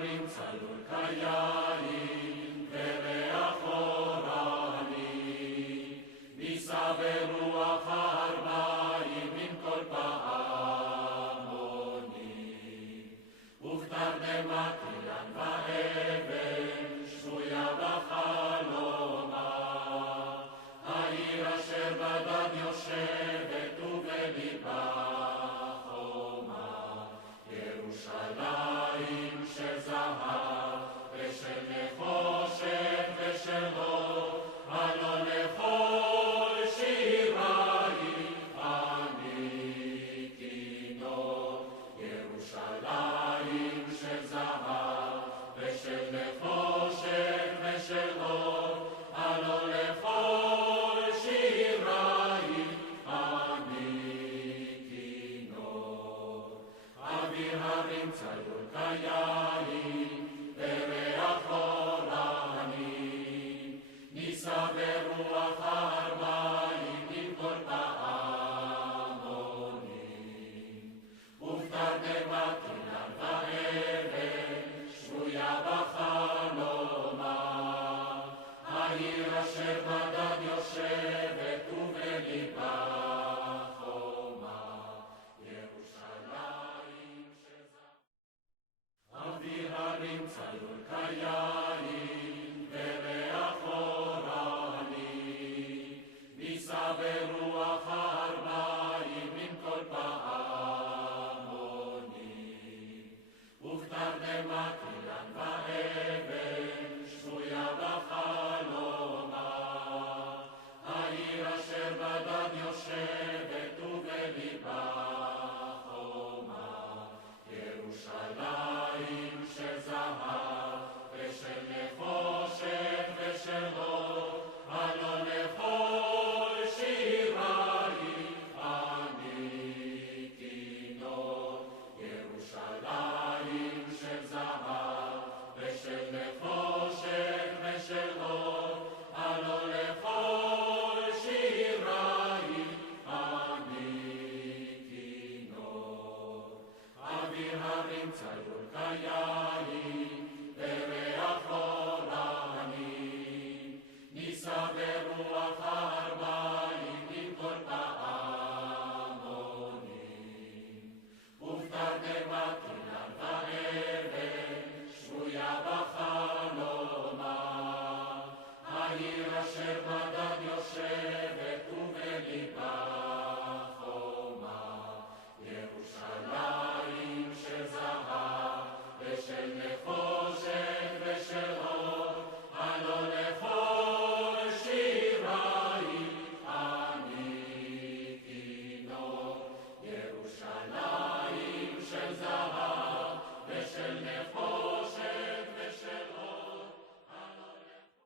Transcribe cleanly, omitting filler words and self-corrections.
הרים צלול כיין וריח אורני, נישא ברוח הארבעים עם כל פעמוני, ובתרדמת אילן ואבן שבויה בחלומה, העיר אשר בדד יושבת ובליבה חומה, ירושלים של זהב ושל נחושת ושל אור, הלא לכל שירייך אני כינור. ירושלים של זהב ושל נחושת ושל אור, הלא לכל שירייך אני כינור. אוויר הרים צלול כיין וריח אורני, נישא ברוח הארבעים עם כל פעמוני, ובתרדמת אילן ואבן שבויה בחלומה, העיר אשר בדד יושבת ובליבה חומה, ירושלים של זהב. אוויר הרים צלול כיין וריח אורני, נישא ברוח הארבעים עם כל פעמוני, ובתרדמת אילן ואבן שבויה בחלומה, העיר אשר בדד יושבת ובליבה חומה, ירושלים של זהב ושל נחושת ושל אור, הלא לכל שירייך אני כינור. ירושלים של זהב ושל נחושת ושל אור, הלא לכל שירייך אני כינור. אוויר הרים צלול כיין